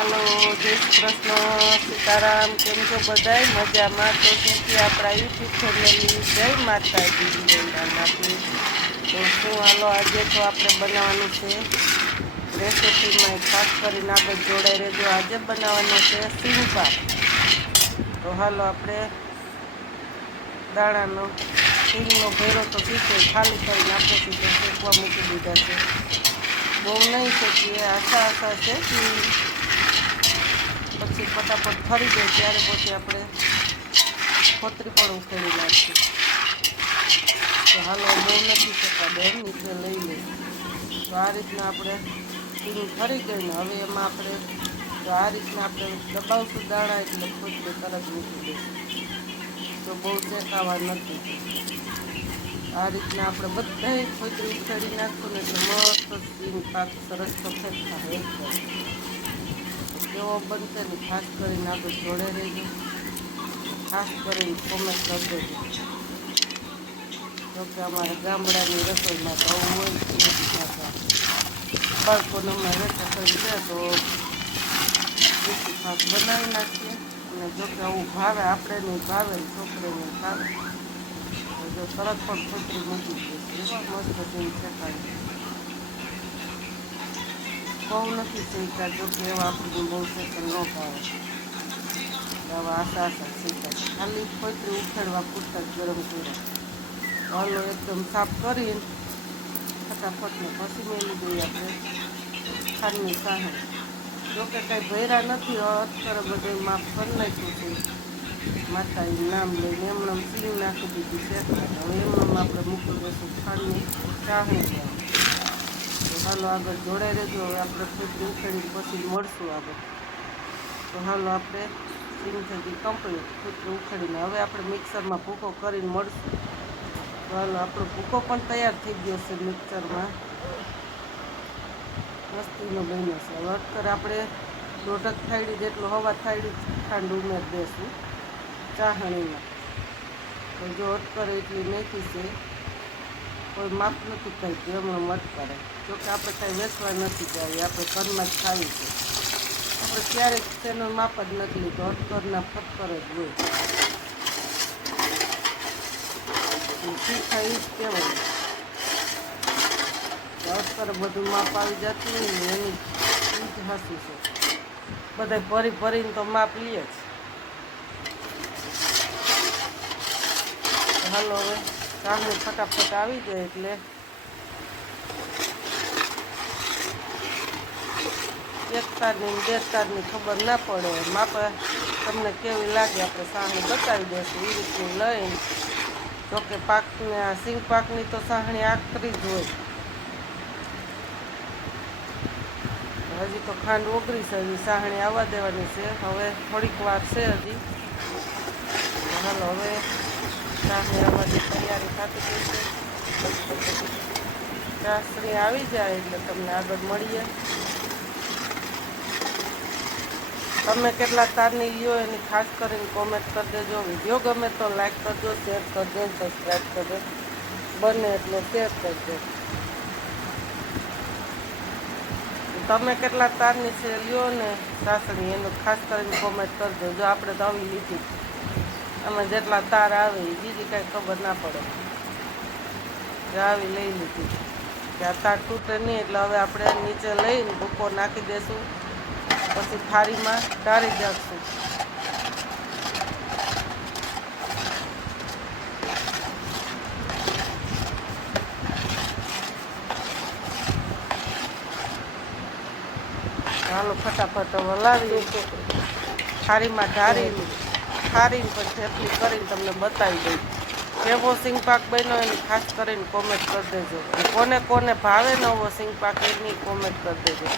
હાલો, જય શ્રી કૃષ્ણ, સીતારામ. કેમ છો બધાય? મજામાં તો શું આપણા યુટ્યુબ ફેમિલી? જય માતાજી નાનાથી. તો શું હાલો, આજે તો આપણે બનાવવાનું છે રેસીપીમાં ખાસ કરીને આગળ જોડાઈ રહેજો. આજે બનાવવાનું છે સિંગ પાક. તો હાલો, આપણે દાણાનો સિંગનો ભેરો તો શીખે ખાલી કરીને આપણે સીધો શેકવા મૂકી દીધા છે. બહુ નહીં શેકીએ, આશા છે કે પછી ફટાફટ ફરી જાય ત્યારે પછી આપણે ખોતરી પણ ઉખેડી નાખીએ. તો હાલો, બહુ નથી શેકવા દે, નીચે લઈ લઈએ. તો આ રીતના આપણે સિંગ ફરી ગઈ ને હવે એમાં આપણે તો આ રીતના આપણે દબાવશું દાણા એટલે ખોતરી તરત મૂકી દઈશું. તો બહુ શેકાવા નથી. આ રીતના આપણે બધાય ખોતરી ઉખેડી નાખશું ને એટલે મસ્ત સિંગ પાક સરસ સફેદ થાય. કેવો બનશે ને ખાસ કરીને આગળ જોડે રહેજો. ખાસ કરીને કોમેન્ટ કરી દેજો. જોકે અમારે ગામડાની રસોઈમાં તો આવું હોય બાળકોને અમે વેચા કરી દે તો દેશી ખાસ બનાવી નાખીએ. અને જોકે આવું ભાવે, આપણે નહીં ભાવે, છોકરીને ભાવે તો જો તરત પણ ખોતરી મૂકી દઈશું. એવા મસ્ત સિંગ શેકાય. બહુ નથી શીખતા, જો કે એવા આપણને બહુ સેકન્ડ ન ભાવે. આવા આશા શીખતા ખાલી ખોતરી ઉખેડવા પૂરતા જ ગરમ કર્યા. હાલો, એકદમ સાફ કરીને ફટાફટને પછી મેલી દઈએ આપણે ખાંડની સાહે. જોકે કાંઈ ભર્યા નથી, અત્યારે બધું માપ કરી નાખ્યું છે. માતાનું નામ લઈને એમણે સિંગ નાખી દીધી શેકવા. હવે એમણે આપણે મૂકી દઈશું ખાંડની ચાહણી. તો હાલો, આગળ જોડાઈ રહેજો. હવે આપણે ખોતરી ઉખેડીને પછી મળશું આગળ. તો હાલો, આપણે સિંગ થઈ કમ્પ્લીટ ખોતરી ઉખેડીને હવે આપણે મિક્સરમાં ભૂકો કરીને મળશું. તો હાલો, આપણો ભૂકો પણ તૈયાર થઈ ગયો છે મિક્સરમાં. મસ્તીનો બન્યો છે. હવે અત્યારે આપણે 1.5 થાળી જેટલો હવા થાળી ખાંડ ઉમેરી દઈશું ચાહણીમાં. તો જો અત્યારે એટલી મેથી છે, કોઈ માપ નથી ખાઈ એમણે મત કરે. જોકે આપણે કાંઈ વેચવા નથી ચાવી, આપણે ઘરમાં જ ખાવી છે. આપણે ક્યારેક તેનો માપ જ નથી લીધો, અત્તરના ફટકર જ હોય. શીખાય જ કહેવાય. અત્યારે બધું માપ આવી જતું હોય ને એની જ હસી છે. બધા ભરી ભરીને તો માપ લઈએ જ. હાલો, હવે ચાહણી ફટાફટ આવી જાય એટલે એક તારની 2 તારની ખબર ના પડે. માપે તમને કેવી લાગે આપણે સાહણી બતાવી દઈશું એ રીતની લઈને. જોકે પાકને સિંગ પાકની તો સાહણી આકરી જ હોય. હજી તો ખાંડ ઓગળી છે, હજી સાહણી આવવા દેવાની છે. હવે થોડીક વાર છે હજી. હાલો, હવે સાહણી આવવાની તૈયારી થતી ગઈ છે. ચાસણી આવી જાય એટલે તમને આગળ મળીએ. તમે કેટલા તારની લ્યો એની ખાસ કરીને કોમેન્ટ કરી દેજો. વિડીયો ગમે તો લાઈક કરજો, શેર કરજો, સબસ્ક્રાઈબ કરજો. બને એટલો શેર કરજો. તમે કેટલા તારની છે લ્યો ને ચાસણી એનું ખાસ કરીને કોમેન્ટ કરજો. જો આપણે તો આવી લીધી, આમાં જેટલા તાર આવે એ બીજી કાંઈ ખબર ના પડે. જો આવી લઈ લીધી કે આ તાર તૂટે નહીં એટલે હવે આપણે નીચે લઈને ભૂકો નાખી દઈશું. પછી થાળીમાં ઢાળી નાખશું. હાલો, ફટાફટ હલાવી થાળીમાં ઢાળીને પછી થેપલી કરીને તમને બતાવી દઈ કેવો સિંગ પાક બન્યો એની ખાસ કરીને કોમેન્ટ કરી દેજો. કોને કોને ભાવે નવો સિંગ પાક એની કોમેન્ટ કરી દેજો.